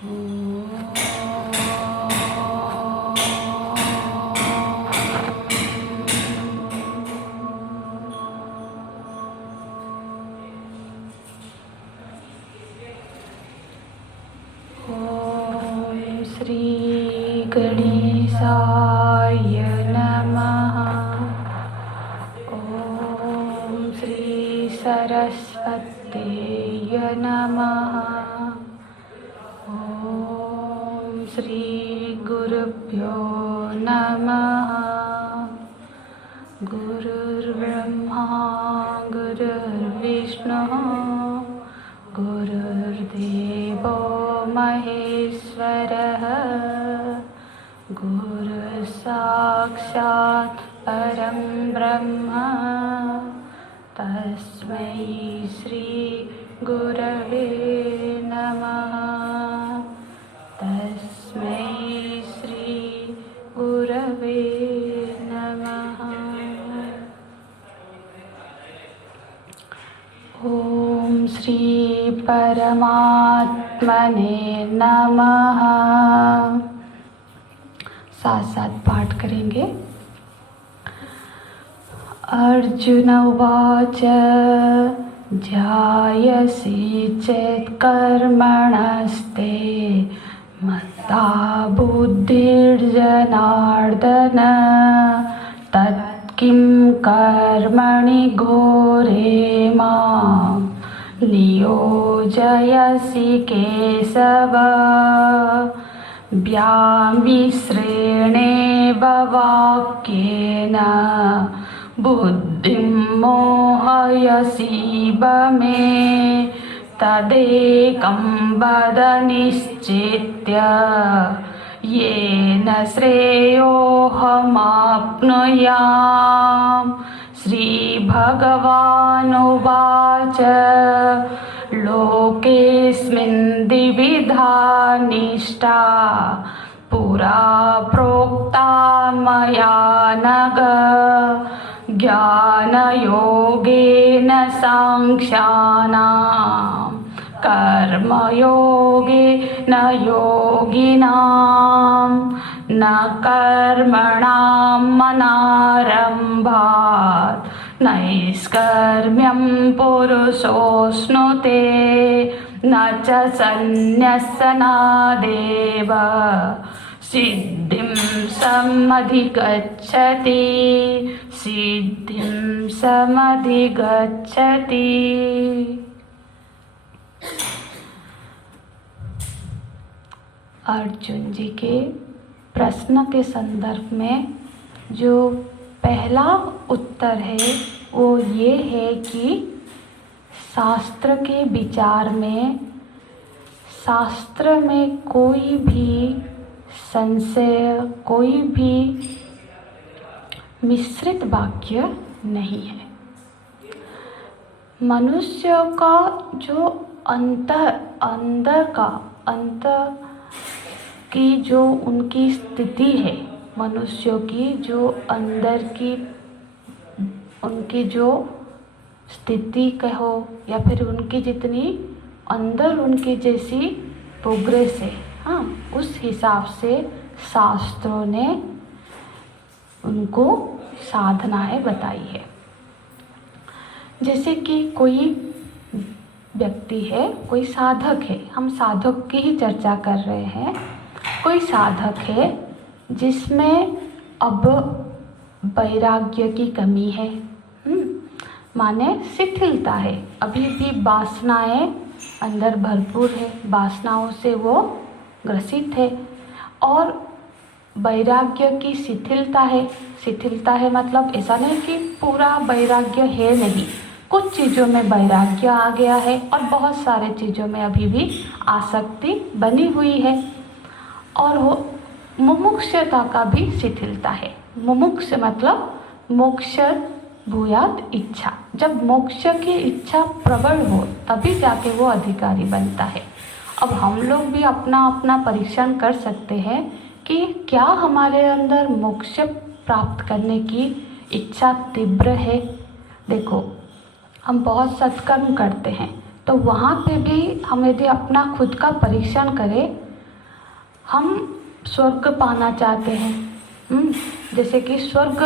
श्री गणेशाय नमः। ओम श्री सरस्वत्यै नमः। ओम श्री गुरुभ्यो नमः। गुरुर्ब्रह्मा गुरुर्विष्णुः गुरुर्देवो महेश्वरः। गुरुः साक्षात् परं ब्रह्म। तस्मै श्री गुरवे नमः। तस्मै श्री गुरवे नमः। ओम श्री परमात्मने नमः। साथ साथ पाठ करेंगे। अर्जुन उवाच ध्यायसि चेत् कर्मणस्ते मत्ता बुद्धिर्जनार्दन तत् किं कर्मणि घोरे मां नियोजयसि केशव। व्यामिश्रेणेव वाक्येन बुद्धिं मोहयसीव मे। तदेकं वद निश्चित्य येन श्रेयोऽहमाप्नुयाम्। श्रीभगवानुवाच लोकेऽस्मिन् द्विविधा निष्ठा पुरा प्रोक्ता मया नघ। ज्ञानयोगेन साङ्ख्यानां कर्मयोगेन योगिनां न कर्मणां मनारम्भात् नैष्कर्म्यं पुरुषोऽश्नुते। न च सन्न्यसनादेव सिद्धिं समधिगच्छति। सिद्धिं समधिगच्छति। अर्जुन जी के प्रश्न के संदर्भ में जो पहला उत्तर है वो ये है कि शास्त्र के विचार में, शास्त्र में कोई भी संशय, कोई भी मिश्रित वाक्य नहीं है। मनुष्य का जो अंतर की जो उनकी स्थिति है, मनुष्यों की जो अंदर की उनकी जो स्थिति कहो या फिर उनकी जितनी अंदर उनकी जैसी प्रोग्रेस है, हाँ, उस हिसाब से शास्त्रों ने उनको साधनाएं बताई है। जैसे कि कोई व्यक्ति है, कोई साधक है, हम साधक की ही चर्चा कर रहे हैं। कोई साधक है जिसमें अब वैराग्य की कमी है, माने शिथिलता है, अभी भी वासनाएं अंदर भरपूर है, वासनाओं से वो ग्रसित है। और वैराग्य की शिथिलता है। शिथिलता है मतलब ऐसा नहीं कि पूरा वैराग्य है नहीं, कुछ चीज़ों में वैराग्य आ गया है और बहुत सारे चीज़ों में अभी भी आसक्ति बनी हुई है। और वो मुमुक्षता का भी शिथिलता है। मुमुक्ष मतलब मोक्ष भूयात इच्छा। जब मोक्ष की इच्छा प्रबल हो तभी जाके वो अधिकारी बनता है। अब हम लोग भी अपना अपना परीक्षण कर सकते हैं कि क्या हमारे अंदर मोक्ष प्राप्त करने की इच्छा तीव्र है। देखो, हम बहुत सत्कर्म करते हैं तो वहाँ पे भी हम यदि अपना खुद का परीक्षण करें हम स्वर्ग पाना चाहते हैं। जैसे कि स्वर्ग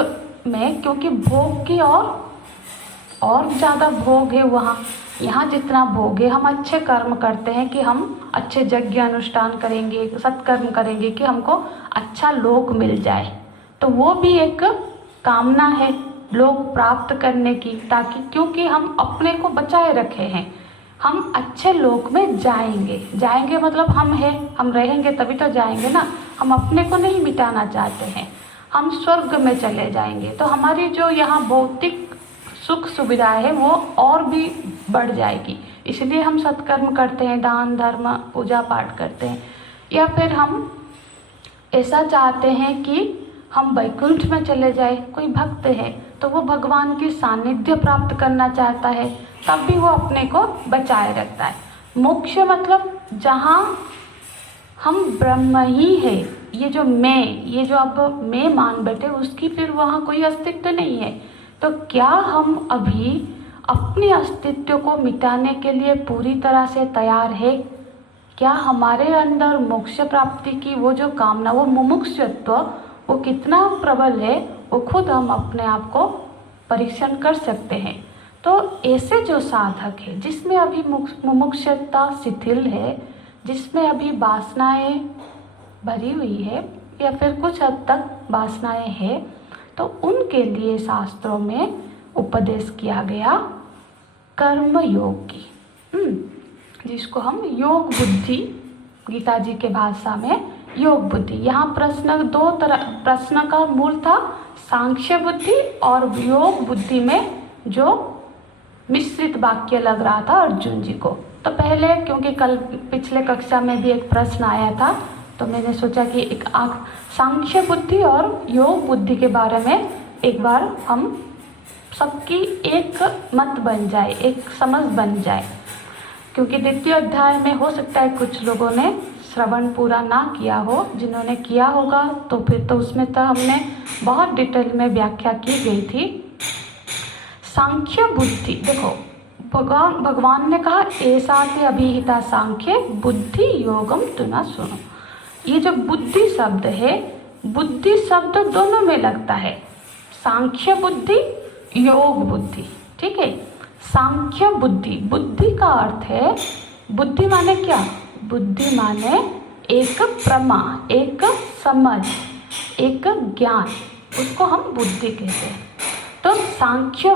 में क्योंकि भोग की और ज़्यादा भोग है वहाँ, यहाँ जितना भोग है, हम अच्छे कर्म करते हैं कि हम अच्छे यज्ञ अनुष्ठान करेंगे, सत्कर्म करेंगे कि हमको अच्छा लोक मिल जाए। तो वो भी एक कामना है लोक प्राप्त करने की, ताकि क्योंकि हम अपने को बचाए रखे हैं, हम अच्छे लोक में जाएंगे मतलब हम रहेंगे तभी तो जाएंगे ना। हम अपने को नहीं मिटाना चाहते हैं, हम स्वर्ग में चले जाएंगे। तो हमारी जो यहाँ भौतिक सुख सुविधाएं है वो और भी बढ़ जाएगी। इसलिए हम सत्कर्म करते हैं, दान धर्म पूजा पाठ करते हैं। या फिर हम ऐसा चाहते हैं कि हम वैकुंठ में चले जाए। कोई भक्त है तो वो भगवान की सानिध्य प्राप्त करना चाहता है, तब भी वो अपने को बचाए रखता है। मोक्ष मतलब जहाँ हम ब्रह्म ही है, ये जो अब मैं मान बैठे उसकी फिर वहाँ कोई अस्तित्व नहीं है। तो क्या हम अभी अपने अस्तित्व को मिटाने के लिए पूरी तरह से तैयार है? क्या हमारे अंदर मोक्ष प्राप्ति की वो जो कामना, वो मुमुक्षुत्व, वो कितना प्रबल है, वो खुद हम अपने आप को परीक्षण कर सकते हैं। तो ऐसे जो साधक है जिसमें अभी मुमुक्षुता शिथिल है, जिसमें अभी वासनाएं भरी हुई है या फिर कुछ हद तक वासनाएं है, तो उनके लिए शास्त्रों में उपदेश किया गया कर्म योग की, जिसको हम योग बुद्धि, गीता जी के भाषा में योग बुद्धि। यहाँ प्रश्न का मूल था सांख्य बुद्धि और योग बुद्धि में जो मिश्रित वाक्य लग रहा था अर्जुन जी को। तो पहले क्योंकि कल पिछले कक्षा में भी एक प्रश्न आया था, तो मैंने सोचा कि एक सांख्य बुद्धि और योग बुद्धि के बारे में एक बार हम सबकी एक मत बन जाए, एक समझ बन जाए। क्योंकि द्वितीय अध्याय में हो सकता है कुछ लोगों ने श्रवण पूरा ना किया हो, जिन्होंने किया होगा तो फिर तो उसमें तो हमने बहुत डिटेल में व्याख्या की गई थी। सांख्य बुद्धि, देखो भगवान ने कहा ऐसा ते अभिहिता सांख्य बुद्धि योगम तु न सुनो। ये जो बुद्धि शब्द है, बुद्धि शब्द दोनों में लगता है, सांख्य बुद्धि योग बुद्धि, ठीक है। सांख्य बुद्धि, बुद्धि का अर्थ है, बुद्धि माने क्या? बुद्धि माने एक प्रमा, एक समझ, एक ज्ञान, उसको हम बुद्धि कहते हैं। तो सांख्य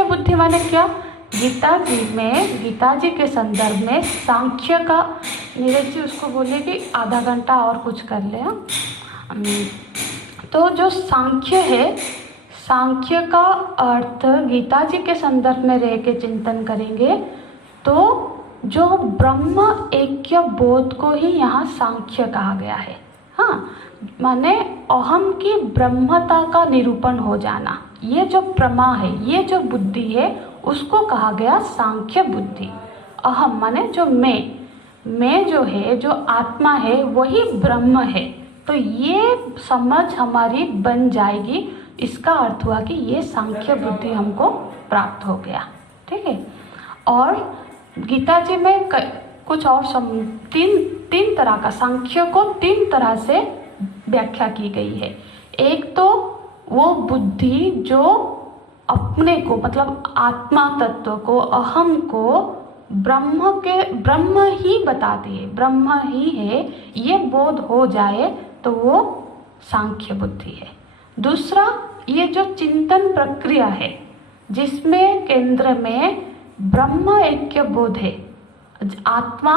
बुद्धि माने क्या? गीता जी के संदर्भ में सांख्य का, नीरज जी उसको बोले कि आधा घंटा और कुछ कर ले। तो जो सांख्य है, सांख्य का अर्थ गीता जी के संदर्भ में रह के चिंतन करेंगे तो जो ब्रह्म ऐक्य बोध को ही यहाँ सांख्य कहा गया है। हाँ, माने अहम की ब्रह्मता का निरूपण हो जाना, ये जो प्रमा है, ये जो बुद्धि है, उसको कहा गया सांख्य बुद्धि। अहम माने जो मैं जो है, जो आत्मा है, वही ब्रह्म है। तो ये समझ हमारी बन जाएगी, इसका अर्थ हुआ कि ये सांख्य बुद्धि हमको प्राप्त हो गया, ठीक है। और गीता जी में कुछ और तीन तरह का सांख्य को 3 तरह से व्याख्या की गई है। एक तो वो बुद्धि जो अपने को, मतलब आत्मा तत्व को, अहम को ब्रह्म ही बताती है, ब्रह्म ही है, ये बोध हो जाए तो वो सांख्य बुद्धि है। दूसरा, ये जो चिंतन प्रक्रिया है जिसमें केंद्र में ब्रह्म ऐक्य बोध है, आत्मा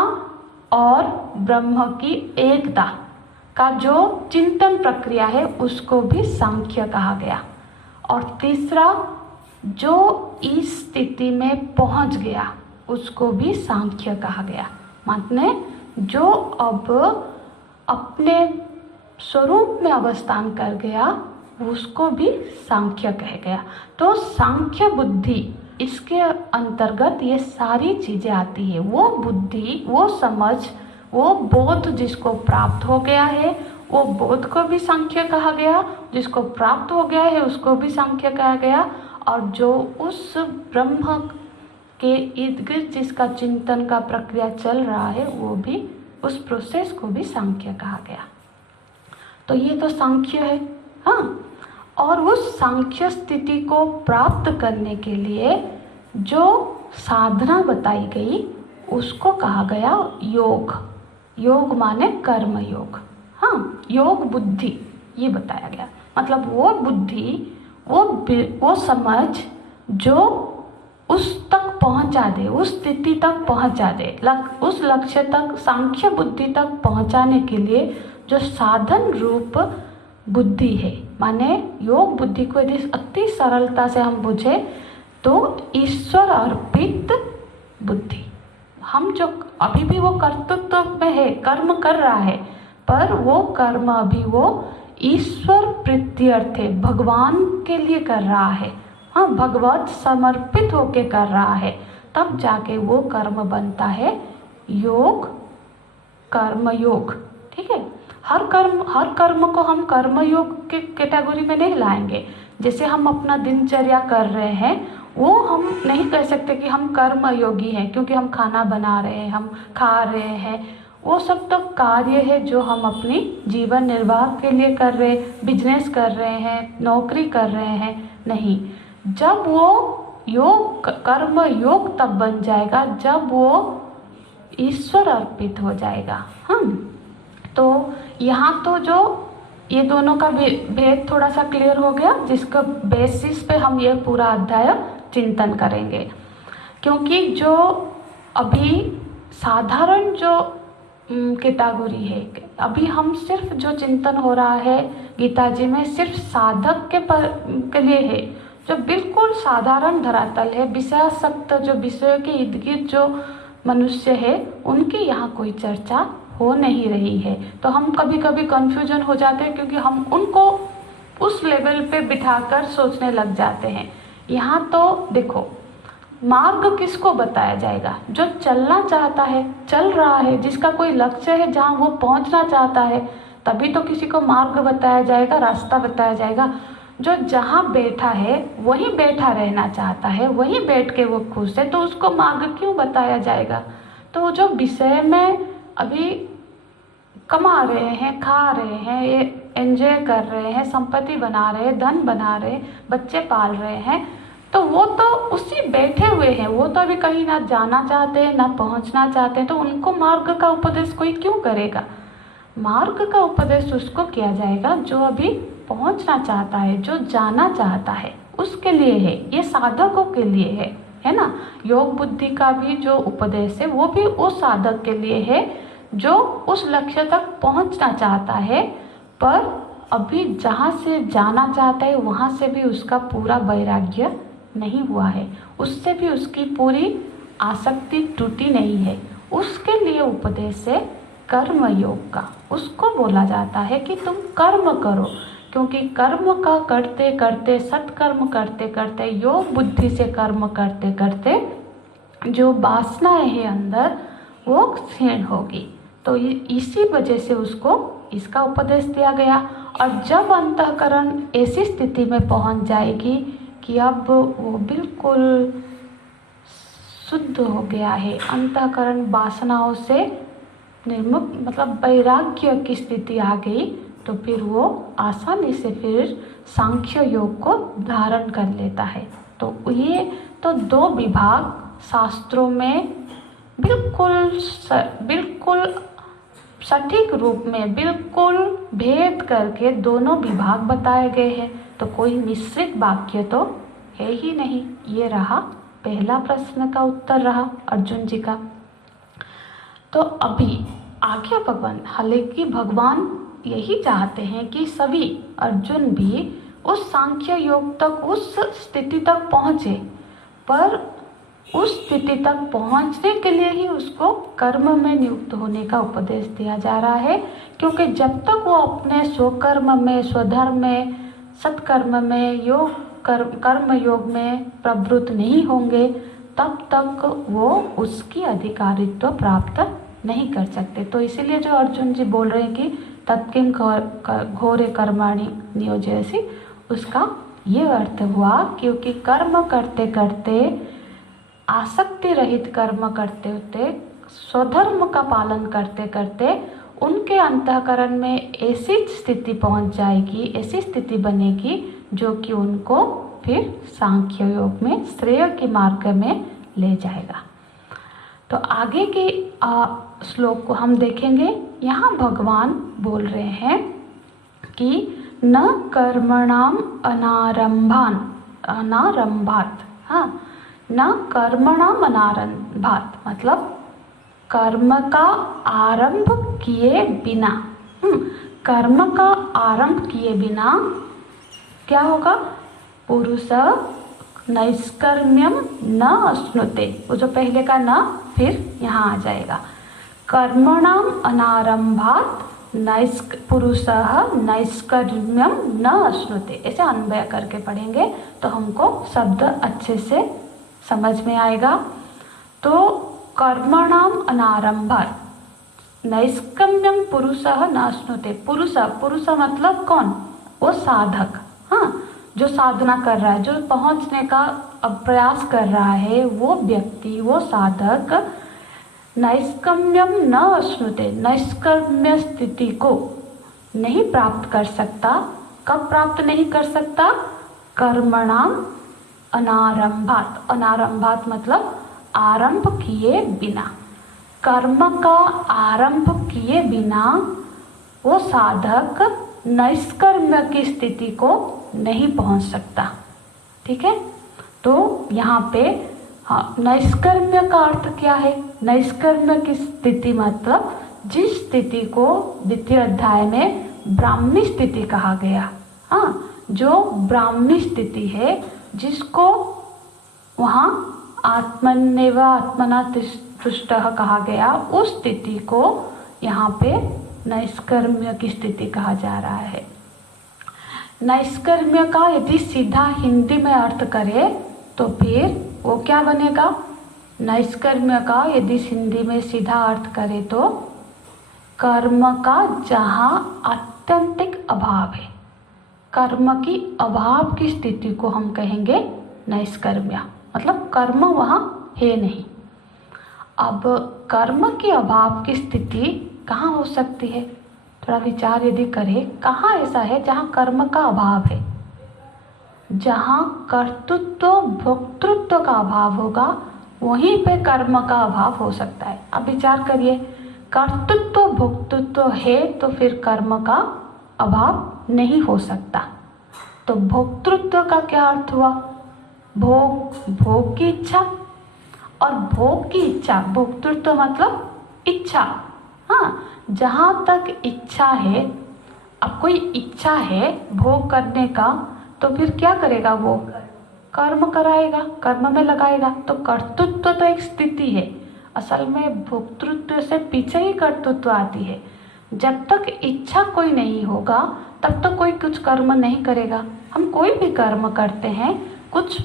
और ब्रह्म की एकता का जो चिंतन प्रक्रिया है, उसको भी सांख्य कहा गया। और तीसरा, जो इस स्थिति में पहुंच गया उसको भी सांख्य कहा गया। माने जो अब अपने स्वरूप में अवस्थान कर गया उसको भी सांख्य कह गया। तो सांख्य बुद्धि, इसके अंतर्गत ये सारी चीज़ें आती है। वो बुद्धि, वो समझ, वो बोध जिसको प्राप्त हो गया है, वो बोध को भी सांख्य कहा गया, जिसको प्राप्त हो गया है उसको भी सांख्य कहा गया, और जो उस ब्रह्म के इर्द गिर्द जिसका चिंतन का प्रक्रिया चल रहा है वो भी उस प्रोसेस को भी सांख्य कहा गया। तो ये तो सांख्य है। हाँ, और उस सांख्य स्थिति को प्राप्त करने के लिए जो साधना बताई गई उसको कहा गया योग। योग माने कर्म योग। हाँ, योग बुद्धि ये बताया गया, मतलब वो बुद्धि, वो समझ जो उस तक पहुंचा दे, उस स्थिति तक पहुंचा दे, उस लक्ष्य तक, सांख्य बुद्धि तक पहुंचाने के लिए जो साधन रूप बुद्धि है। माने योग बुद्धि को यदि अति सरलता से हम बुझे तो ईश्वर अर्पित बुद्धि। हम जो अभी भी वो कर्तृत्व में है, कर्म कर रहा है, पर वो कर्म अभी वो ईश्वर प्रीत्यर्थ है, भगवान के लिए कर रहा है। हाँ, भगवत समर्पित होके कर रहा है, तब जाके वो कर्म बनता है योग, कर्म योग। ठीक है, हर कर्म को हम कर्म योग के कैटेगरी में नहीं लाएंगे। जैसे हम अपना दिनचर्या कर रहे हैं, वो हम नहीं कह सकते कि हम कर्म योगी हैं, क्योंकि हम खाना बना रहे हैं, हम खा रहे हैं, वो सब तो कार्य है जो हम अपनी जीवन निर्वाह के लिए कर रहे, बिजनेस कर रहे हैं, नौकरी कर रहे हैं। नहीं, जब वो योग, कर्म योग तब बन जाएगा जब वो ईश्वर अर्पित हो जाएगा। तो यहाँ तो जो ये दोनों का भेद थोड़ा सा क्लियर हो गया, जिसका बेसिस पे हम ये पूरा अध्याय चिंतन करेंगे। क्योंकि जो अभी साधारण जो कैटेगरी है, अभी हम सिर्फ जो चिंतन हो रहा है गीता जी में सिर्फ साधक के लिए है, जो बिल्कुल साधारण धरातल है, विषयासक्त जो विषयों के इर्द गिर्द जो मनुष्य है, उनकी यहाँ कोई चर्चा हो नहीं रही है। तो हम कभी कभी कंफ्यूजन हो जाते हैं, क्योंकि हम उनको उस लेवल पे बिठाकर सोचने लग जाते हैं। यहाँ तो देखो, मार्ग किसको बताया जाएगा? जो चलना चाहता है, चल रहा है, जिसका कोई लक्ष्य है, जहाँ वो पहुँचना चाहता है, तभी तो किसी को मार्ग बताया जाएगा, रास्ता बताया जाएगा। जो जहाँ बैठा है वहीं बैठा रहना चाहता है, वहीं बैठ के वो खुश है, तो उसको मार्ग क्यों बताया जाएगा? तो जो विषय में अभी कमा रहे हैं, खा रहे हैं, ये एंजॉय कर रहे हैं, संपत्ति बना रहे हैं, धन बना रहे हैं, बच्चे पाल रहे हैं, तो वो तो उसी बैठे हुए हैं, वो तो अभी कहीं ना जाना चाहते हैं ना पहुंचना चाहते हैं। तो उनको मार्ग का उपदेश कोई क्यों करेगा? मार्ग का उपदेश उसको किया जाएगा जो अभी पहुंचना चाहता है, जो जाना चाहता है, उसके लिए है। ये साधकों के लिए है ना। योग बुद्धि का भी जो उपदेश है वो भी उस साधक के लिए है जो उस लक्ष्य तक पहुंचना चाहता है, पर अभी जहाँ से जाना चाहता है वहाँ से भी उसका पूरा वैराग्य नहीं हुआ है, उससे भी उसकी पूरी आसक्ति टूटी नहीं है। उसके लिए उपदेश है कर्म योग का। उसको बोला जाता है कि तुम कर्म करो, क्योंकि कर्म का करते करते, सत्कर्म करते करते, योग बुद्धि से कर्म करते करते जो वासनाएं है अंदर वो क्षीण होगी। तो इसी वजह से उसको इसका उपदेश दिया गया। और जब अंतःकरण ऐसी स्थिति में पहुंच जाएगी कि अब वो बिल्कुल शुद्ध हो गया है, अंतःकरण वासनाओं से निर्मुक्त, मतलब वैराग्य की स्थिति आ गई, तो फिर वो आसानी से फिर सांख्य योग को धारण कर लेता है। तो ये तो दो विभाग शास्त्रों में बिल्कुल सटीक रूप में बिल्कुल भेद करके दोनों विभाग बताए गए हैं। तो कोई मिश्रित वाक्य तो है ही नहीं। ये रहा पहला प्रश्न का उत्तर रहा अर्जुन जी का। तो अभी आगे हालांकि भगवान यही चाहते हैं कि सभी अर्जुन भी उस सांख्य योग तक, उस स्थिति तक पहुँचे, पर उस स्थिति तक पहुँचने के लिए ही उसको कर्म में नियुक्त होने का उपदेश दिया जा रहा है। क्योंकि जब तक वो अपने स्वकर्म में, स्वधर्म में, सत्कर्म में, कर्म योग में प्रवृत्त नहीं होंगे, तब तक वो उसकी अधिकारित्व प्राप्त नहीं कर सकते। तो इसीलिए जो अर्जुन जी बोल रहे हैं कि तत्किं घोरे कर्माणि नियोजयसि, उसका ये अर्थ हुआ क्योंकि कर्म करते करते, आसक्ति रहित कर्म करते होते स्वधर्म का पालन करते करते उनके अंतःकरण में ऐसी स्थिति पहुंच जाएगी, ऐसी स्थिति बनेगी जो कि उनको फिर सांख्य योग में श्रेय के मार्ग में ले जाएगा। तो आगे के श्लोक को हम देखेंगे। यहाँ भगवान बोल रहे हैं कि न कर्मणाम अनारंभात, हाँ, न कर्मणाम अनारंभात मतलब कर्म का आरंभ किए बिना, कर्म का आरंभ किए बिना क्या होगा, पुरुष नैष्कर्म्यम न अश्नुते, वो जो पहले का न फिर यहाँ आ जाएगा, कर्मणाम अनारंभात पुरुषः नैष्कर्म्यम न अश्नुते, ऐसे अन्वय करके पढ़ेंगे तो हमको शब्द अच्छे से समझ में आएगा। तो कर्मणाम अनारंभात नैष्कर्म्यम पुरुषः न अश्नुते, पुरुष मतलब कौन, वो साधक, हाँ, जो साधना कर रहा है, जो पहुंचने का प्रयास कर रहा है, वो व्यक्ति, वो साधक नैष्कर्म्यम न अश्नुते, नैष्कर्म्य स्थिति को नहीं प्राप्त कर सकता। कब प्राप्त नहीं कर सकता, कर्मणाम अनारंभात, अनारंभात मतलब आरंभ किए बिना, कर्म का आरंभ किए बिना वो साधक नैष्कर्म्य की स्थिति को नहीं पहुंच सकता। ठीक है, तो यहाँ पे नैष्कर्म्य का अर्थ क्या है, नैष्कर्म्य की स्थिति मतलब जिस स्थिति को द्वितीय अध्याय में ब्राह्मी स्थिति कहा गया, हाँ, जो ब्राह्मी स्थिति है जिसको वहाँ आत्मन्येव आत्मना तुष्टः कहा गया, उस स्थिति को यहाँ पे नैष्कर्म्य की स्थिति कहा जा रहा है। नैष्कर्म्य का यदि सीधा हिंदी में अर्थ करें तो फिर वो क्या बनेगा, नैष्कर्म्य का यदि हिंदी में सीधा अर्थ करें तो कर्म का जहाँ आत्यंतिक अभाव है, कर्म की अभाव की स्थिति को हम कहेंगे नैष्कर्म्य, मतलब कर्म वहाँ है नहीं। अब कर्म के अभाव की स्थिति कहाँ हो सकती है, थोड़ा विचार यदि करें, कहाँ ऐसा है जहाँ कर्म का अभाव है, जहाँ कर्तृत्व भोक्तृत्व का अभाव होगा वहीं पे कर्म का अभाव हो सकता है। अब विचार करिए, कर्तृत्व भोक्तृत्व है तो फिर कर्म का अभाव नहीं हो सकता। तो भोक्तृत्व का क्या अर्थ हुआ, भोग की इच्छा, और भोग की इच्छा, भोक्तृत्व मतलब इच्छा, हाँ, जहाँ तक इच्छा है, अब कोई इच्छा है भोग करने का तो फिर क्या करेगा, वो कर्म कराएगा, कर्म में लगाएगा। तो कर्तृत्व तो एक स्थिति है, असल में भोक्तृत्व से पीछे ही कर्तृत्व आती है। जब तक इच्छा कोई नहीं होगा तब तक कोई कुछ कर्म नहीं करेगा। हम कोई भी कर्म करते हैं कुछ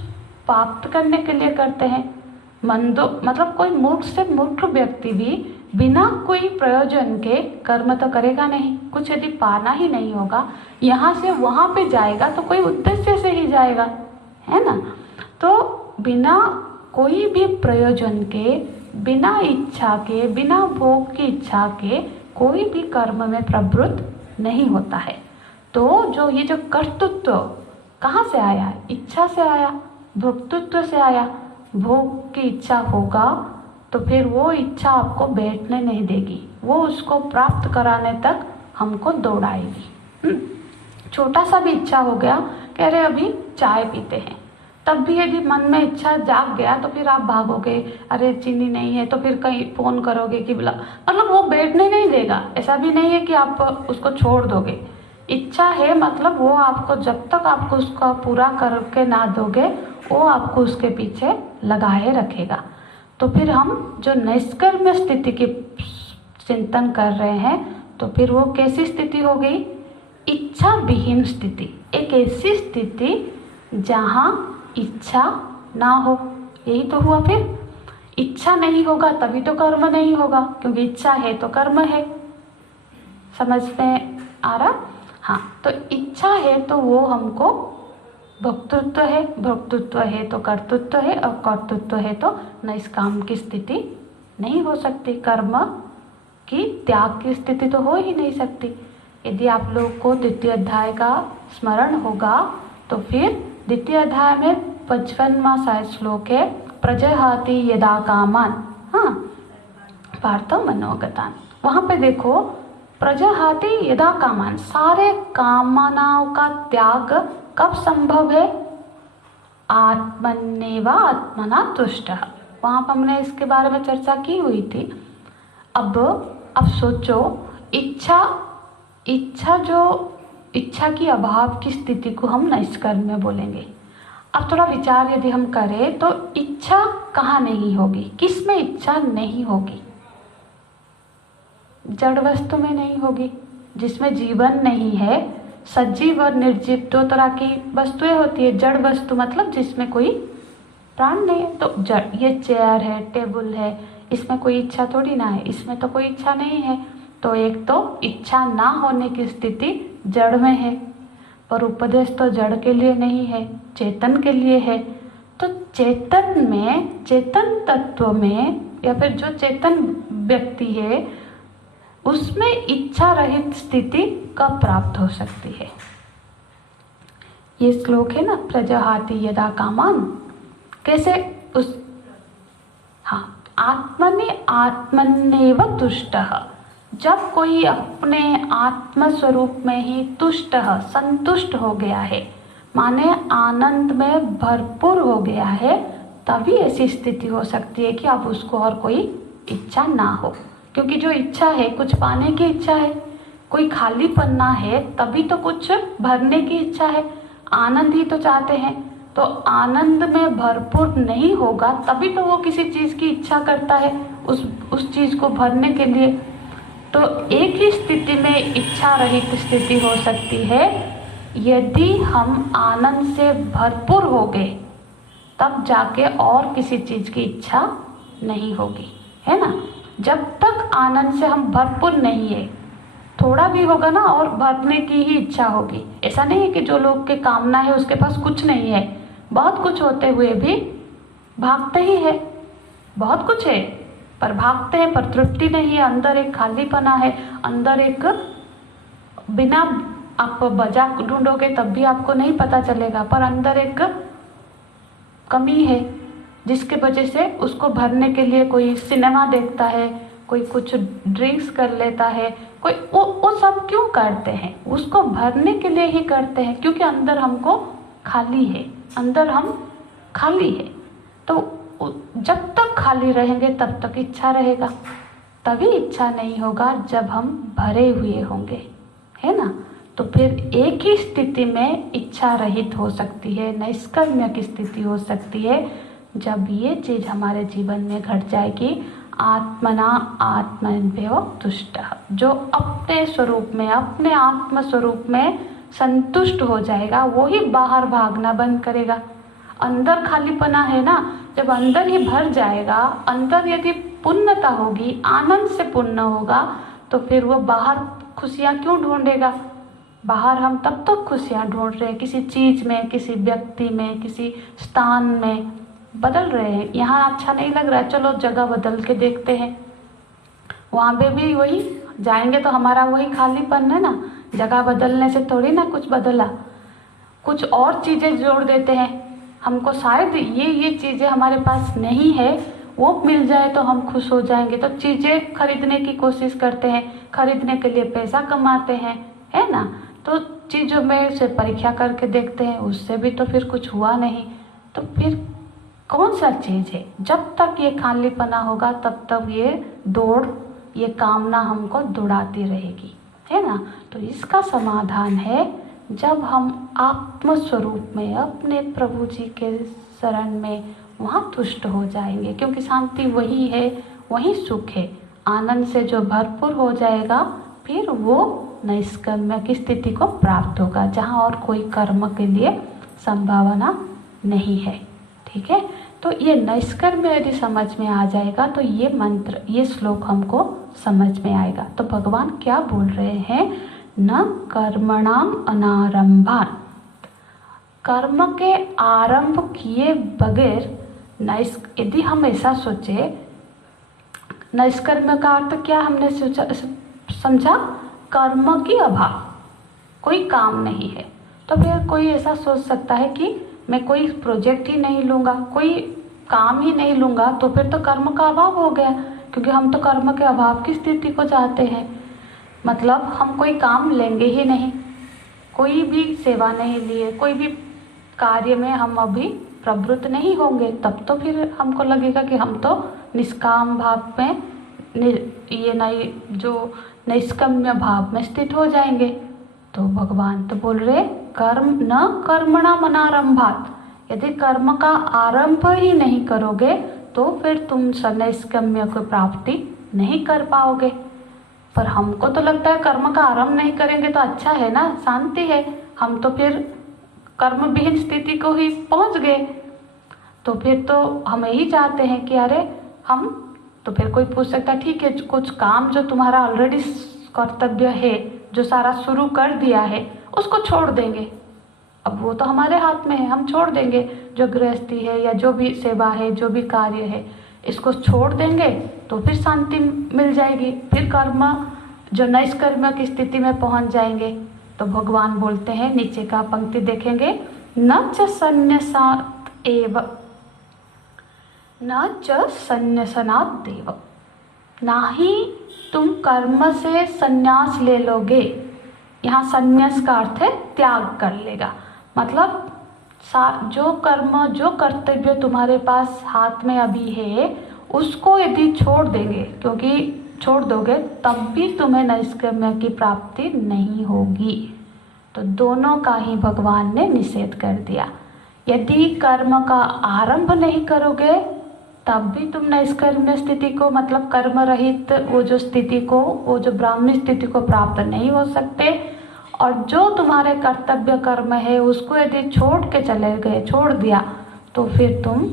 प्राप्त करने के लिए करते हैं, मतलब कोई मूर्ख से मूर्ख व्यक्ति भी बिना कोई प्रयोजन के कर्म तो करेगा नहीं। कुछ यदि पाना ही नहीं होगा, यहाँ से वहाँ पे जाएगा तो कोई उद्देश्य से ही जाएगा, है ना। तो बिना कोई भी प्रयोजन के, बिना इच्छा के, बिना भोग की इच्छा के कोई भी कर्म में प्रवृत्त नहीं होता है। तो जो ये जो कर्तृत्व कहाँ से आया, इच्छा से आया, भोक्तृत्व से आया। भोग की इच्छा होगा तो फिर वो इच्छा आपको बैठने नहीं देगी, वो उसको प्राप्त कराने तक हमको दौड़ाएगी। छोटा सा भी इच्छा हो गया, कह रहे अभी चाय पीते हैं, तब भी यदि मन में इच्छा जाग गया तो फिर आप भागोगे, अरे चीनी नहीं है, तो फिर कहीं फ़ोन करोगे कि बुला, मतलब वो बैठने नहीं देगा। ऐसा भी नहीं है कि आप उसको छोड़ दोगे, इच्छा है मतलब वो आपको जब तक आपको उसका पूरा करके ना दोगे वो आपको उसके पीछे लगाए रखेगा। तो फिर हम जो नैष्कर्म्य स्थिति की चिंतन कर रहे हैं तो फिर वो कैसी स्थिति हो गई, इच्छा विहीन स्थिति, एक ऐसी स्थिति जहाँ इच्छा ना हो। यही तो हुआ, फिर इच्छा नहीं होगा तभी तो कर्म नहीं होगा, क्योंकि इच्छा है तो कर्म है। समझ में आ रहा, हाँ। तो इच्छा है तो वो हमको भोक्तृत्व है, भोक्तृत्व है तो कर्तृत्व है, और कर्तृत्व है तो नैष्काम की स्थिति नहीं हो सकती, कर्म की त्याग की स्थिति तो हो ही नहीं सकती। यदि आप लोग को द्वितीय अध्याय का स्मरण होगा तो फिर द्वितीय अध्याय में 55वां शायद श्लोक है, प्रजहाति यदा कामान, हाँ, पार्थो मनोगतान। वहाँ पे देखो, प्रजहाति यदा कामान, सारे कामनाओं का त्याग कब संभव है? आत्मन्नेव आत्मना तुष्टः। वहाँ पर हमने इसके बारे में चर्चा की हुई थी। अब सोचो, इच्छा की अभाव की स्थिति को हम नैष्कर्म्य में बोलेंगे। अब थोड़ा विचार यदि हम करें तो इच्छा कहाँ नहीं होगी, किस में इच्छा नहीं होगी? जड़ वस्तु में नहीं होगी, जिसमें जीवन नहीं है। सजीव और निर्जीव दो तरह की वस्तुएं होती है। जड़ वस्तु मतलब जिसमें कोई प्राण नहीं है, तो जड़, ये चेयर है, टेबल है, इसमें कोई इच्छा थोड़ी ना है, इसमें तो कोई इच्छा नहीं है। तो एक तो इच्छा ना होने की स्थिति जड़ में है, पर उपदेश तो जड़ के लिए नहीं है, चेतन के लिए है। तो चेतन में, चेतन तत्व में, या फिर जो चेतन व्यक्ति है उसमें इच्छा रहित स्थिति कब प्राप्त हो सकती है? ये श्लोक है ना, प्रजहाति यदा कामान, कैसे उस, हाँ, आत्मनि आत्मन्नेव तुष्टः। जब कोई अपने आत्म स्वरूप में ही तुष्ट, संतुष्ट हो गया है, माने आनंद में भरपूर हो गया है, तभी ऐसी स्थिति हो सकती है कि अब उसको और कोई इच्छा ना हो। क्योंकि जो इच्छा है, कुछ पाने की इच्छा है, कोई खाली पन्ना है, तभी तो कुछ भरने की इच्छा है, आनंद ही तो चाहते हैं। तो आनंद में भरपूर नहीं होगा तभी तो वो किसी चीज़ की इच्छा करता है, उस चीज़ को भरने के लिए। तो एक ही स्थिति में इच्छा रहित स्थिति हो सकती है, यदि हम आनंद से भरपूर हो गए तब जाके और किसी चीज़ की इच्छा नहीं होगी, है ना। जब तक आनंद से हम भरपूर नहीं है, थोड़ा भी होगा ना और भरने की ही इच्छा होगी। ऐसा नहीं है कि जो लोग के कामना है उसके पास कुछ नहीं है, बहुत कुछ होते हुए भी भागते ही है, बहुत कुछ है पर भागते हैं, पर तृप्ति नहीं है, अंदर एक खालीपना है, अंदर एक, बिना आप बजा ढूंढोगे तब भी आपको नहीं पता चलेगा, पर अंदर एक कमी है जिसके वजह से उसको भरने के लिए कोई सिनेमा देखता है, कोई कुछ ड्रिंक्स कर लेता है, कोई वो सब क्यों करते हैं? उसको भरने के लिए ही करते हैं, क्योंकि अंदर हमको खाली है, अंदर हम खाली है। तो जब तक खाली रहेंगे तब तक इच्छा रहेगा, तभी इच्छा नहीं होगा जब हम भरे हुए होंगे, है ना। तो फिर एक ही स्थिति में इच्छा रहित हो सकती है, नैष्कर्म्य की स्थिति हो सकती है, जब ये चीज़ हमारे जीवन में घट जाएगी। आत्मना आत्मन्नेव तुष्टः, जो अपने स्वरूप में, अपने आत्म स्वरूप में संतुष्ट हो जाएगा, वो ही बाहर भागना बंद करेगा। अंदर खालीपना है ना, जब अंदर ही भर जाएगा, अंदर यदि पूर्णता होगी, आनंद से पूर्ण होगा, तो फिर वो बाहर खुशियाँ क्यों ढूंढेगा? बाहर हम तब तक खुशियाँ ढूंढ रहे हैं, किसी चीज़ में, किसी व्यक्ति में, किसी स्थान में बदल रहे हैं। यहाँ अच्छा नहीं लग रहा है, चलो जगह बदल के देखते हैं, वहाँ पे भी वही जाएंगे तो हमारा वही खालीपन है ना। जगह बदलने से थोड़ी ना कुछ बदला, कुछ और चीज़ें जोड़ देते हैं। हमको शायद ये चीज़ें हमारे पास नहीं है, वो मिल जाए तो हम खुश हो जाएंगे, तो चीज़ें खरीदने की कोशिश करते हैं, खरीदने के लिए पैसा कमाते हैं, है ना। तो चीज़ों में से परीक्षा करके देखते हैं, उससे भी तो फिर कुछ हुआ नहीं, तो फिर कौन सा चीज़ है? जब तक ये खालीपना होगा तब तक ये दौड़, ये कामना हमको दौड़ाती रहेगी, है ना। तो इसका समाधान है जब हम आत्मस्वरूप में, अपने प्रभु जी के शरण में, वहाँ तुष्ट हो जाएंगे, क्योंकि शांति वही है, वही सुख है। आनंद से जो भरपूर हो जाएगा, फिर वो नैष्कर्म्य की स्थिति को प्राप्त होगा, जहाँ और कोई कर्म के लिए संभावना नहीं है। ठीक है, तो ये नैष्कर्म्य यदि समझ में आ जाएगा तो ये मंत्र, ये श्लोक हमको समझ में आएगा। तो भगवान क्या बोल रहे हैं? न कर्मणाम अनारंभान, कर्म के आरंभ किए बगैर यदि हम ऐसा सोचे नैष्कर्म्य का अर्थ क्या हमने समझा, कर्म की अभाव, कोई काम नहीं है। तो फिर कोई ऐसा सोच सकता है कि मैं कोई प्रोजेक्ट ही नहीं लूँगा, कोई काम ही नहीं लूँगा, तो फिर तो कर्म का अभाव हो गया, क्योंकि हम तो कर्म के अभाव की स्थिति को चाहते हैं। मतलब हम कोई काम लेंगे ही नहीं, कोई भी सेवा नहीं लिए, कोई भी कार्य में हम अभी प्रवृत्त नहीं होंगे, तब तो फिर हमको लगेगा कि हम तो निष्काम भाव में ये नहीं, जो नैष्कर्म्य भाव में स्थित हो जाएंगे। तो भगवान तो बोल रहे कर्म न कर्मणा मनारंभात, यदि कर्म का आरंभ ही नहीं करोगे तो फिर तुम नैष्कर्म्य को प्राप्ति नहीं कर पाओगे। पर हमको तो लगता है कर्म का आरंभ नहीं करेंगे तो अच्छा है ना, शांति है, हम तो फिर कर्म विहीन स्थिति को ही पहुंच गए। तो फिर तो हम यही चाहते हैं कि अरे हम, तो फिर कोई पूछ सकता है ठीक है, कुछ काम जो तुम्हारा ऑलरेडी कर्तव्य है, जो सारा शुरू कर दिया है, उसको छोड़ देंगे। अब वो तो हमारे हाथ में है, हम छोड़ देंगे, जो गृहस्थी है या जो भी सेवा है, जो भी कार्य है, इसको छोड़ देंगे तो फिर शांति मिल जाएगी, फिर कर्म जो नैष्कर्म्य की स्थिति में पहुंच जाएंगे। तो भगवान बोलते हैं, नीचे का पंक्ति देखेंगे, न च संन्यासात् एव, न च संन्यासनात् देव, ना ही तुम कर्म से संन्यास ले लोगे। यहाँ संन्यास का अर्थ है त्याग कर लेगा, मतलब जो कर्म, जो कर्तव्य तुम्हारे पास हाथ में अभी है, उसको यदि छोड़ देंगे, क्योंकि छोड़ दोगे तब भी तुम्हें नैष्कर्म्य की प्राप्ति नहीं होगी। तो दोनों का ही भगवान ने निषेध कर दिया। यदि कर्म का आरंभ नहीं करोगे तब भी तुम नैष्कर्म्य स्थिति को, मतलब कर्म रहित वो जो स्थिति को, वो जो ब्राह्मी स्थिति को प्राप्त नहीं हो सकते। और जो तुम्हारे कर्तव्य कर्म है उसको यदि छोड़ के चले गए, छोड़ दिया, तो फिर तुम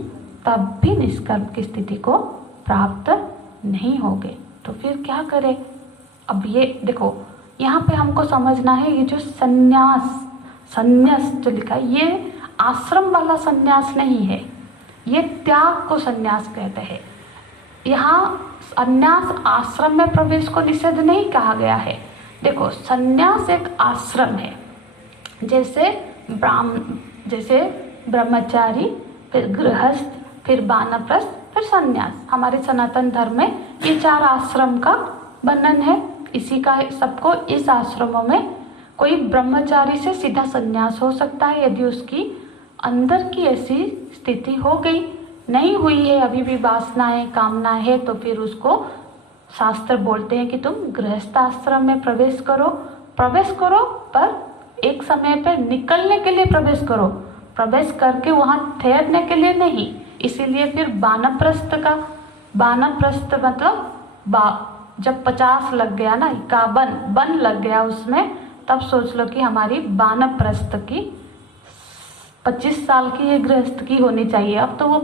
तब भी निष्कर्म की स्थिति को प्राप्त नहीं होगे। तो फिर क्या करें? अब ये देखो, यहाँ पे हमको समझना है, ये जो संन्यास जो लिखा है, ये आश्रम वाला संन्यास नहीं है, ये त्याग को संन्यास कहते हैं। यहाँ संन्यास आश्रम में प्रवेश को निषेध नहीं कहा गया है। देखो, संन्यास एक आश्रम है, जैसे ब्रह्मचारी, फिर गृहस्थ, फिर वानप्रस्थ, फिर संन्यास। हमारे सनातन धर्म में ये 4 आश्रम का वर्णन है। इसी का सबको, इस आश्रमों में कोई ब्रह्मचारी से सीधा संन्यास हो सकता है यदि उसकी अंदर की ऐसी स्थिति हो गई। नहीं हुई है अभी भी वासनाएं, कामना है, तो फिर उसको शास्त्र बोलते हैं कि तुम गृहस्थ आश्रम में प्रवेश करो, पर एक समय पर निकलने के लिए प्रवेश करो, प्रवेश करके वहाँ ठहरने के लिए नहीं। इसीलिए फिर वानप्रस्थ मतलब जब 50 लग गया ना, 51 लग गया उसमें, तब सोच लो कि हमारी वानप्रस्थ की 25 साल की ये गृहस्थ की होनी चाहिए। अब तो वो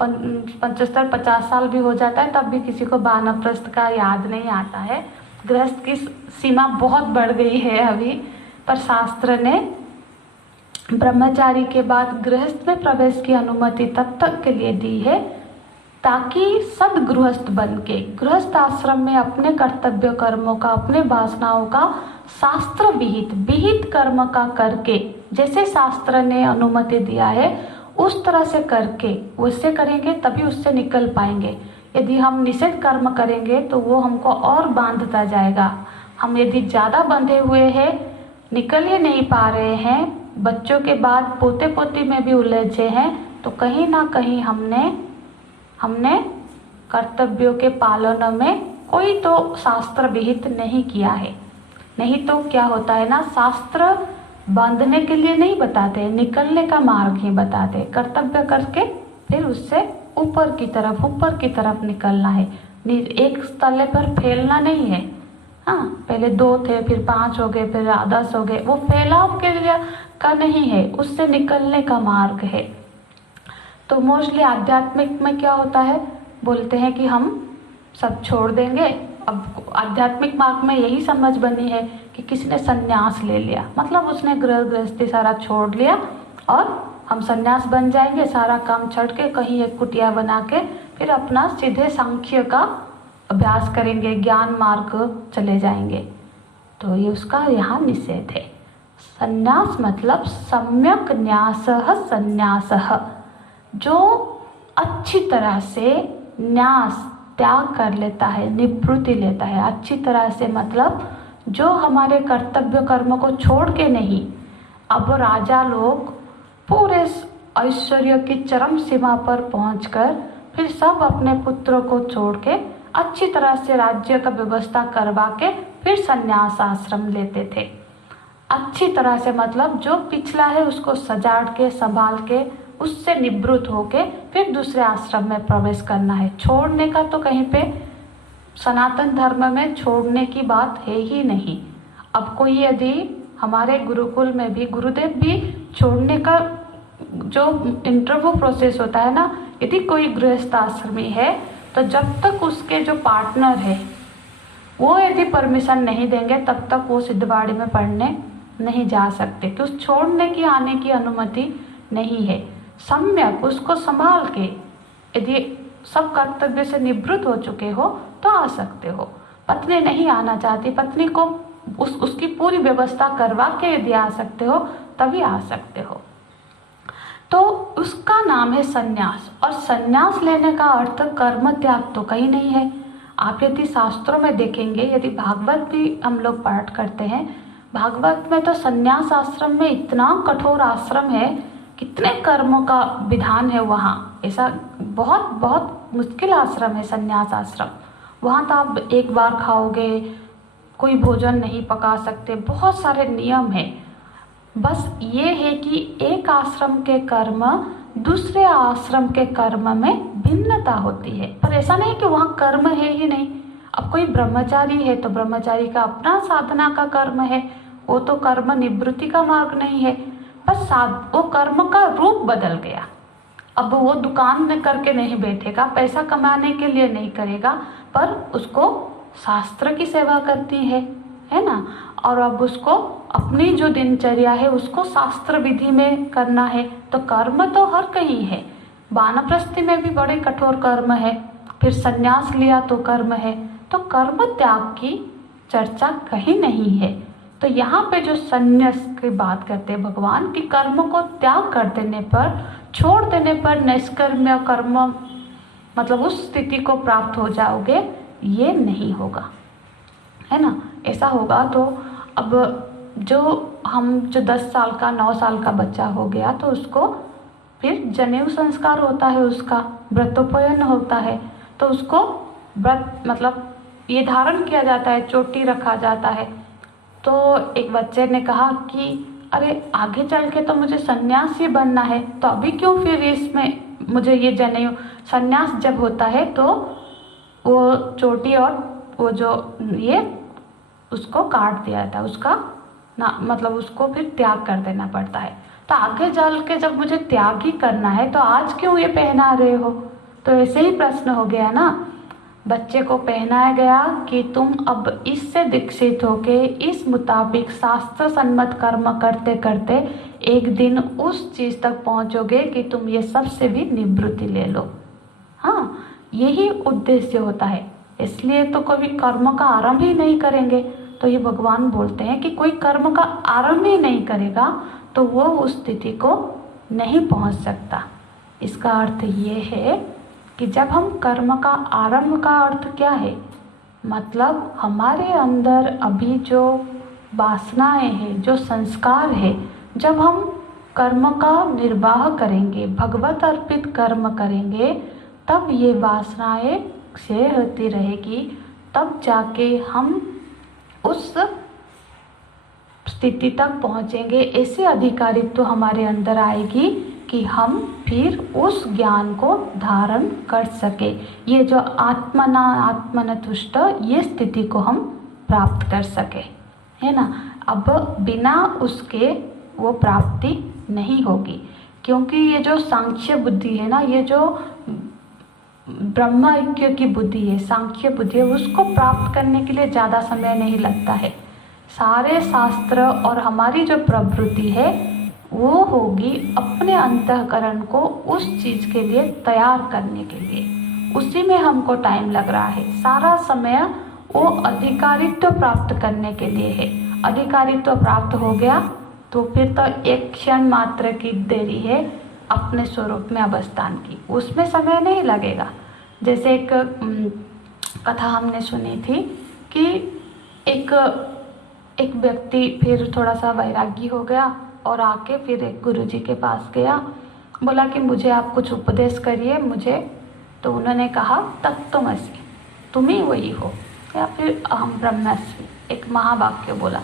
75-50 साल भी हो जाता है, तब भी किसी को वानप्रस्थ का याद नहीं आता है। गृहस्थ की सीमा बहुत बढ़ गई है अभी, पर शास्त्र ने ब्रह्मचारी के बाद गृहस्थ में प्रवेश की अनुमति तब तक के लिए दी है, ताकि सदगृहस्थ बन के गृहस्थ आश्रम में अपने कर्तव्य कर्मों का, अपने वासनाओं का शास्त्र विहित कर्म का करके, जैसे शास्त्र ने अनुमति दिया है उस तरह से करके, वैसे करेंगे तभी उससे निकल पाएंगे। यदि हम निषेध कर्म करेंगे तो वो हमको और बांधता जाएगा। हम यदि ज़्यादा बंधे हुए हैं, निकल ही नहीं पा रहे हैं, बच्चों के बाद पोते पोती में भी उलझे हैं, तो कहीं ना कहीं हमने कर्तव्यों के पालन में कोई तो शास्त्र विहित नहीं किया है। नहीं तो क्या होता है ना, शास्त्र बांधने के लिए नहीं बताते, निकलने का मार्ग ही बताते। कर्तव्य करके फिर उससे ऊपर की तरफ निकलना है, एक तले पर फैलना नहीं है। हाँ, पहले 2 थे, फिर 5 हो गए, फिर 10 हो गए, वो फैलाव के लिए का नहीं है, उससे निकलने का मार्ग है। तो मोस्टली आध्यात्मिक में क्या होता है, बोलते हैं कि हम सब छोड़ देंगे। अब आध्यात्मिक मार्ग में यही समझ बनी है कि किसी ने संन्यास ले लिया, मतलब उसने गृहस्थी सारा छोड़ लिया और हम संन्यास बन जाएंगे, सारा काम छोड़ के कहीं एक कुटिया बना के फिर अपना सीधे सांख्य का अभ्यास करेंगे, ज्ञान मार्ग चले जाएंगे। तो ये उसका यहाँ निषेध है। संन्यास मतलब सम्यक न्यासः संन्यासः, जो अच्छी तरह से न्यास त्याग कर लेता है, निवृत्ति लेता है। अच्छी तरह से मतलब जो हमारे कर्तव्य कर्म को छोड़ के नहीं। अब राजा लोग पूरे ऐश्वर्य की चरम सीमा पर पहुंचकर फिर सब अपने पुत्रों को छोड़ के अच्छी तरह से राज्य का व्यवस्था करवा के फिर संन्यास आश्रम लेते थे। अच्छी तरह से मतलब जो पिछला है उसको सजाड़ के संभाल के उससे निवृत्त होके फिर दूसरे आश्रम में प्रवेश करना है। छोड़ने का तो कहीं पे सनातन धर्म में छोड़ने की बात है ही नहीं। अब कोई यदि हमारे गुरुकुल में भी गुरुदेव भी छोड़ने का जो इंटरव्यू प्रोसेस होता है ना, यदि कोई गृहस्थ आश्रमी है तो जब तक उसके जो पार्टनर है वो यदि परमिशन नहीं देंगे तब तक वो सिद्धवाड़ी में पढ़ने नहीं जा सकते। तो उस छोड़ने की आने की अनुमति नहीं है। सम्यक उसको संभाल के यदि सब कर्तव्य से निवृत्त हो चुके हो तो आ सकते हो। पत्नी नहीं आना चाहती, पत्नी को उसकी पूरी व्यवस्था करवा के यदि आ सकते हो तभी आ सकते हो। तो उसका नाम है संन्यास। और संन्यास लेने का अर्थ कर्म त्याग तो कहीं नहीं है। आप यदि शास्त्रों में देखेंगे, यदि भागवत भी हम लोग पाठ करते हैं, भागवत में तो संन्यास आश्रम में इतना कठोर आश्रम है, कितने कर्मों का विधान है वहाँ। ऐसा बहुत बहुत मुश्किल आश्रम है संन्यास आश्रम। वहाँ तो आप एक बार खाओगे, कोई भोजन नहीं पका सकते, बहुत सारे नियम हैं। बस ये है कि एक आश्रम के कर्म दूसरे आश्रम के कर्म में भिन्नता होती है, पर ऐसा नहीं कि वहाँ कर्म है ही नहीं। अब कोई ब्रह्मचारी है तो ब्रह्मचारी का अपना साधना का कर्म है, वो तो कर्म निवृत्ति का मार्ग नहीं है। बस वो कर्म का रूप बदल गया। अब वो दुकान में करके नहीं बैठेगा, पैसा कमाने के लिए नहीं करेगा, पर उसको शास्त्र की सेवा करती है ना। और अब उसको अपनी जो दिनचर्या है उसको शास्त्र विधि में करना है। तो कर्म तो हर कहीं है। वानप्रस्थी में भी बड़े कठोर कर्म है, फिर संन्यास लिया तो कर्म है। तो कर्म त्याग की चर्चा कहीं नहीं है। तो यहाँ पे जो संन्यास की बात करते हैं भगवान, कि कर्म को त्याग कर देने पर, छोड़ देने पर नैष्कर्म्य कर्म मतलब उस स्थिति को प्राप्त हो जाओगे, ये नहीं होगा, है ना। ऐसा होगा तो अब जो 10 साल का 9 साल का बच्चा हो गया तो उसको फिर जनेऊ संस्कार होता है, उसका व्रतोपनयन होता है। तो उसको व्रत मतलब ये धारण किया जाता है, चोटी रखा जाता है। तो एक बच्चे ने कहा कि अरे आगे चल के तो मुझे सन्यासी बनना है, तो अभी क्यों फिर इसमें मुझे ये जनेऊ। सन्यास जब होता है तो वो चोटी और वो जो ये उसको काट दिया जाता है, उसका ना मतलब उसको फिर त्याग कर देना पड़ता है। तो आगे चल के जब मुझे त्याग ही करना है तो आज क्यों ये पहना रहे हो। तो ऐसे ही प्रश्न हो गया ना। बच्चे को पहनाया गया कि तुम अब इससे दीक्षित होके इस मुताबिक शास्त्र सम्मत कर्म करते करते एक दिन उस चीज़ तक पहुंचोगे कि तुम ये सब से भी निवृत्ति ले लो। हाँ, यही उद्देश्य होता है। इसलिए तो कोई कर्म का आरंभ ही नहीं करेंगे। तो ये भगवान बोलते हैं कि कोई कर्म का आरंभ ही नहीं करेगा तो वो उस स्थिति को नहीं पहुंच सकता। इसका अर्थ ये है कि जब हम कर्म का आरंभ का अर्थ क्या है, मतलब हमारे अंदर अभी जो वासनाएं हैं, जो संस्कार है, जब हम कर्म का निर्वाह करेंगे, भगवत अर्पित कर्म करेंगे, तब ये वासनाएं क्षय होती रहेगी। तब जाके हम उस स्थिति तक पहुँचेंगे। ऐसी अधिकारित्व तो हमारे अंदर आएगी कि हम फिर उस ज्ञान को धारण कर सके। ये जो आत्मन तुष्ट, ये स्थिति को हम प्राप्त कर सके, है ना। अब बिना उसके वो प्राप्ति नहीं होगी, क्योंकि ये जो सांख्य बुद्धि है ना, ये जो ब्रह्म ऐक्य की बुद्धि है, सांख्य बुद्धि है, उसको प्राप्त करने के लिए ज़्यादा समय नहीं लगता है। सारे शास्त्र और हमारी जो प्रवृत्ति है वो होगी अपने अंतःकरण को उस चीज़ के लिए तैयार करने के लिए। उसी में हमको टाइम लग रहा है। सारा समय वो अधिकारित्व प्राप्त करने के लिए है। अधिकारित्व प्राप्त हो गया तो फिर तो एक क्षण मात्र की देरी है अपने स्वरूप में अवस्थान की, उसमें समय नहीं लगेगा। जैसे एक कथा हमने सुनी थी कि एक व्यक्ति फिर थोड़ा सा वैरागी हो गया और आके फिर एक गुरुजी के पास गया, बोला कि मुझे आप कुछ उपदेश करिए मुझे। तो उन्होंने कहा तत्त्वमसि, तुम ही वही हो, या फिर अहम ब्रह्मास्मि, एक महावाक्य बोला।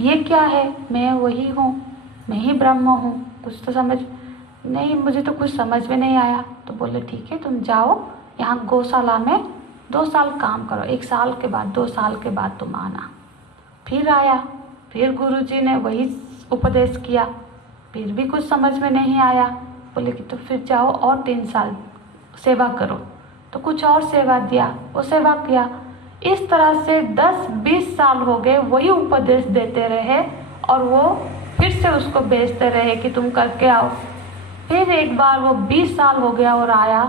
ये क्या है? मैं वही हूँ, मैं ही ब्रह्म हूँ। कुछ तो समझ नहीं, मुझे तो कुछ समझ में नहीं आया। तो बोले ठीक है, तुम जाओ यहाँ गौशाला में 2 साल काम करो, 1 साल के बाद 2 साल के बाद तुम आना। फिर आया, फिर गुरुजी ने वही उपदेश किया, फिर भी कुछ समझ में नहीं आया। बोले कि तो फिर जाओ और 3 साल सेवा करो। तो कुछ और सेवा दिया, वो सेवा किया। इस तरह से 10-20 साल हो गए, वही उपदेश देते रहे और वो फिर से उसको भेजते रहे कि तुम करके आओ। फिर एक बार वो 20 साल हो गया और आया,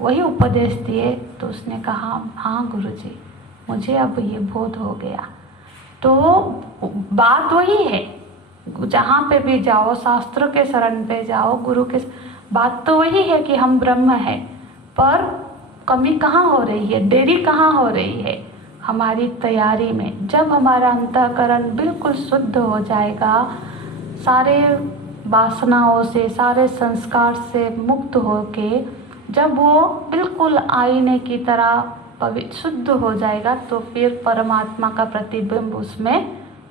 वही उपदेश दिए। तो उसने कहा हाँ गुरुजी, मुझे अब ये बोध हो गया। तो बात वही है, जहाँ पे भी जाओ, शास्त्र के शरण पे जाओ, गुरु के, बात तो वही है कि हम ब्रह्म है। पर कमी कहाँ हो रही है, देरी कहाँ हो रही है? हमारी तैयारी में। जब हमारा अंतःकरण बिल्कुल शुद्ध हो जाएगा, सारे वासनाओं से, सारे संस्कार से मुक्त होके जब वो बिल्कुल आईने की तरह पवित्र शुद्ध हो जाएगा, तो फिर परमात्मा का प्रतिबिंब उसमें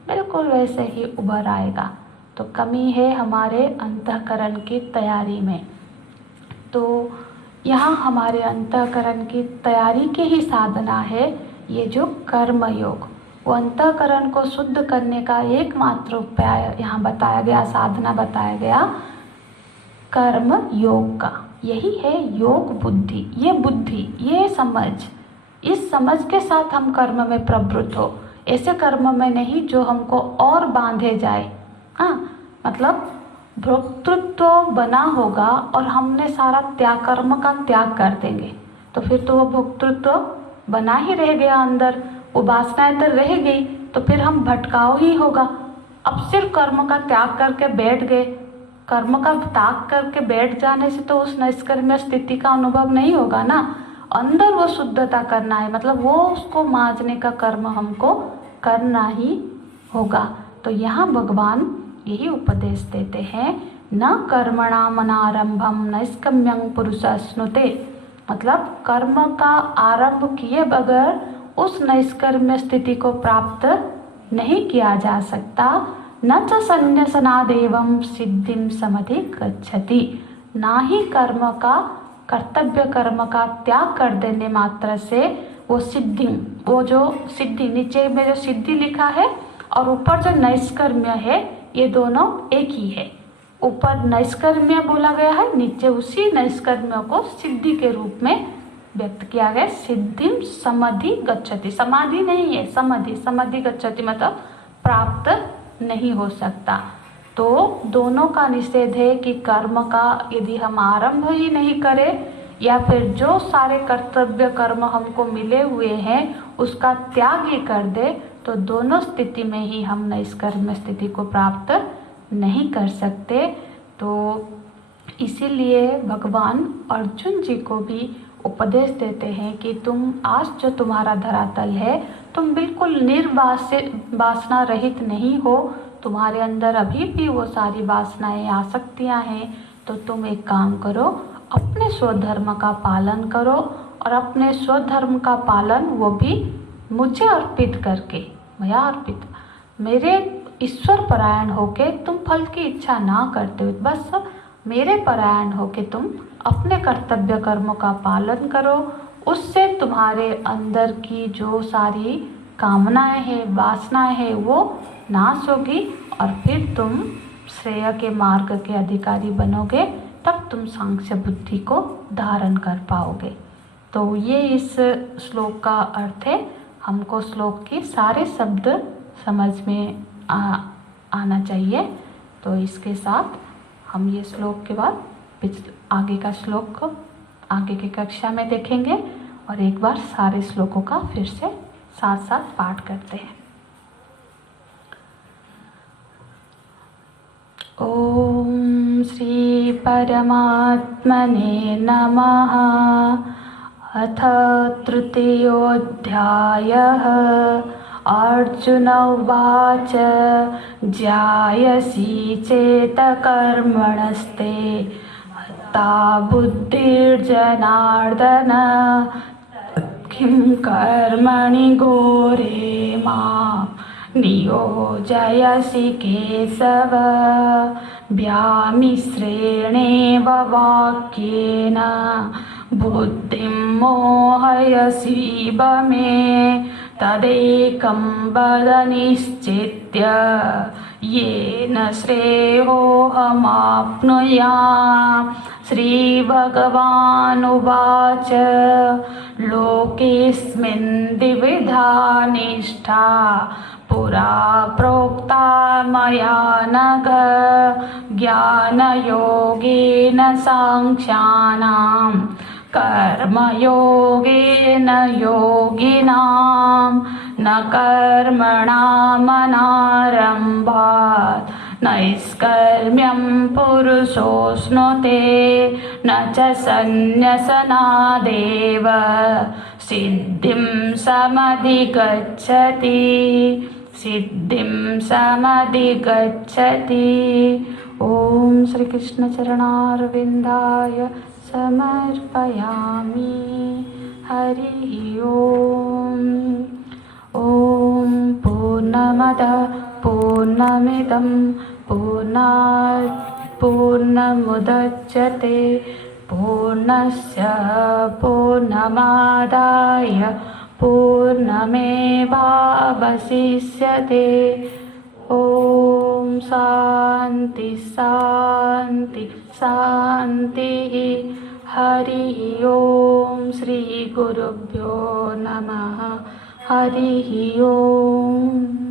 बिल्कुल वैसे ही उभर आएगा। तो कमी है हमारे अंतःकरण की तैयारी में। तो यहाँ हमारे अंतःकरण की तैयारी की ही साधना है ये जो कर्म योग। वो अंतःकरण को शुद्ध करने का एकमात्र उपाय यहाँ बताया गया, साधना बताया गया कर्म योग का। यही है योग बुद्धि। ये बुद्धि, ये समझ, इस समझ के साथ हम कर्म में प्रवृत्त हो, ऐसे कर्म में नहीं जो हमको और बांधे जाए। हाँ, मतलब भोक्तृत्व बना होगा और हमने सारा त्याग, कर्म का त्याग कर देंगे, तो फिर तो वो भोक्तृत्व बना ही रह गया अंदर, वो वासनाएं तो रह गई, तो फिर हम भटकाव ही होगा। अब सिर्फ कर्म का त्याग करके बैठ गए, कर्म का त्याग करके बैठ जाने से तो उस नैष्कर्म्य स्थिति का अनुभव नहीं होगा ना। अंदर वो शुद्धता करना है, मतलब वो उसको मांझने का कर्म हमको करना ही होगा। तो यहाँ भगवान यही उपदेश देते हैं, न कर्मणाम अनारंभम नैष्कर्म्यं पुरुषः श्नुते। मतलब कर्म का आरंभ किए बगैर उस नैष्कर्म्य स्थिति को प्राप्त नहीं किया जा सकता। न च संन्यासनादेवं सिद्धिं समधिगच्छति। ना ही कर्म का, कर्तव्य कर्म का त्याग कर देने मात्र से वो सिद्धि, वो जो सिद्धि, नीचे में जो सिद्धि लिखा है और ऊपर जो नैष्कर्म्य है, ये दोनों एक ही है। ऊपर नैष्कर्म्य बोला गया है, नीचे उसी नैष्कर्म्य को सिद्धि के रूप में व्यक्त किया गया। सिद्धिम समधि गच्छति, समाधि नहीं है, समाधि, समाधि गच्छति मतलब प्राप्त नहीं हो सकता। तो दोनों का निषेध है कि कर्म का यदि हम आरंभ ही नहीं करें, या फिर जो सारे कर्तव्य कर्म हमको मिले हुए हैं उसका त्याग ही कर दे, तो दोनों स्थिति में ही हम नैष्कर्म्य स्थिति को प्राप्त नहीं कर सकते। तो इसीलिए भगवान अर्जुन जी को भी उपदेश देते हैं कि तुम आज जो तुम्हारा धरातल है, तुम बिल्कुल वासना रहित नहीं हो, तुम्हारे अंदर अभी भी वो सारी वासनाएं, आसक्तियां हैं। तो तुम एक काम करो, अपने स्वधर्म का पालन करो, और अपने स्वधर्म का पालन वो भी मुझे अर्पित करके, मैं अर्पित, मेरे ईश्वर परायण होके तुम फल की इच्छा ना करते हो, बस मेरे परायण होके तुम अपने कर्तव्य कर्मों का पालन करो। उससे तुम्हारे अंदर की जो सारी कामनाएं हैं, वासनाएं हैं, वो नाश होगी और फिर तुम श्रेय के मार्ग के अधिकारी बनोगे। तब तुम सांख्य बुद्धि को धारण कर पाओगे। तो ये इस श्लोक का अर्थ है। हमको श्लोक के सारे शब्द समझ में आना चाहिए। तो इसके साथ हम ये श्लोक के बाद आगे का श्लोक को आगे की कक्षा में देखेंगे। और एक बार सारे श्लोकों का फिर से साथ साथ पाठ करते हैं। ओम श्री परमात्मने नमः। अथ तृतीयोऽध्यायः। अर्जुन उवाच जायसी चेत कर्मणस्ते हता बुद्धिर्जनार्दन किं कर्मणि घोरे मां नियोजयसि केशव। व्यामिश्रेणेव वाक्येन बुद्धिं मोहयसीव मे। तदेकं वद निश्चित्य येन श्रेयोऽहमाप्नुयाम्। श्रीभगवानुवाच लोकेऽस्मिन् द्विविधा निष्ठा पुरा प्रोक्ता मया नघ। ज्ञानयोगेन साङ्ख्यानां कर्मयोगेन योगिनां न कर्मणामनारम्भात् नैष्कर्म्यं पुरुषोऽश्नुते न च सन्न्यसनादेव सिद्धिं समधिगच्छति। ओम श्री कृष्ण चरणारविंदाय समर्पयामि। हरि ओम। ओम पूर्णमदः पूर्णमिदं पूर्णात् पूर्णमुदच्यते पूर्णस्य पूर्णमादाय पूर्णमेवावशिष्यते। ओम शांति शांति शांति। हरि ओम। श्री गुरुभ्यो नमः। हरि ओम।